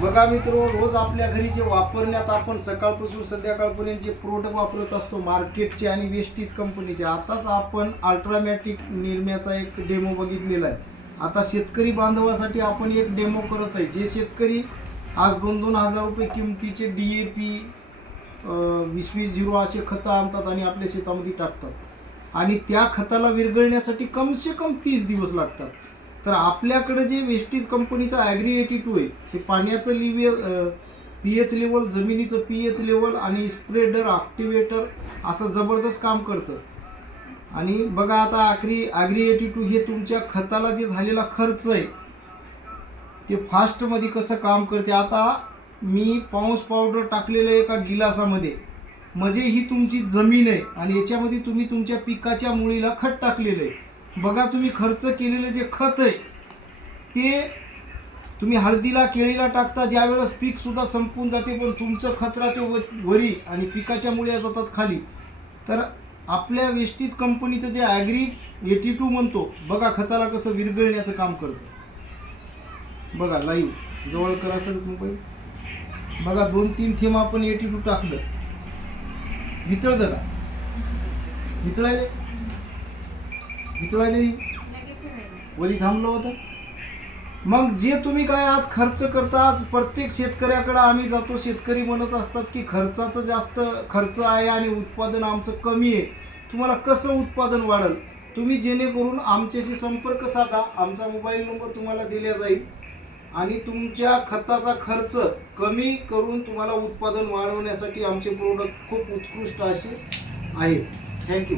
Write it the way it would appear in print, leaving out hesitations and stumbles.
बघा मित्रो, रोज आपल्या घरी जे वापरण्यात आपण सकाळपासून संध्याकाळपर्यंत जे प्रोडक्ट वापरत असतो मार्केटचे आणि वेस्टीज कंपनीचे, आताच आपण अल्ट्रामॅटिक निरम्याचा एक डेमो बघितलेला आहे. आता शेतकरी बांधवासाठी आपण एक डेमो करत आहे. जे शेतकरी आज 2-2 हजार रुपये किमतीचे DAP 20-20-0 असे खतं आणतात आणि आपल्या शेतामध्ये टाकतात आणि त्या खताला विरघळण्यासाठी कमसे कम 30 दिवस लागतात. तर आपल्याकडे जे वेस्टीज कंपनीचा ॲग्री 82 आहे, हे पाण्याचं pH लेवल, जमिनीचं pH लेवल आणि स्प्रेडर ॲक्टिवेटर असं जबरदस्त काम करतं. आणि बघा आता ॲग्री 82 हे तुमच्या खताला जे झालेला खर्च आहे ते फास्टमध्ये कसं काम करते. आता मी पाऊस पावडर टाकलेलं आहे एका गिलासामध्ये, म्हणजे ही तुमची जमीन आहे आणि याच्यामध्ये तुम्ही तुमच्या पिकाच्या मुळीला खत टाकलेलं आहे. बघा तुम्ही खर्च केलेलं जे खत आहे ते तुम्ही हळदीला, केळीला टाकता, ज्यावेळेस पीकसुद्धा संपून जाते, पण तुमचं खत राहते वरी आणि पिकाच्या मुळ्या जातात खाली. तर आपल्या वेस्टीज कंपनीचं जे ॲग्री 82 म्हणतो, बघा खताला कसं विरघळण्याचं काम करतं. बघा लाईव्ह जवळ करा सर मोबाईल. बघा 2-3 थेंब आपण 82 टाकलं, वितळतं का? वितळायले वरी थांबलं होतं. मग जे तुम्ही काय आज खर्च करता, आज प्रत्येक शेतकऱ्याकडे आम्ही जातो, शेतकरी म्हणत असतात की खर्चाचं जास्त खर्च आहे आणि उत्पादन आमचं कमी आहे. तुम्हाला कसं उत्पादन वाढेल? तुम्ही जेणेकरून आमच्याशी संपर्क साधा, आमचा मोबाईल नंबर तुम्हाला दिला जाईल आणि तुमच्या खताचा खर्च कमी करून तुम्हाला उत्पादन वाढवण्यासाठी आमचे प्रोडक्ट खूप उत्कृष्ट असे आहेत. थँक्यू.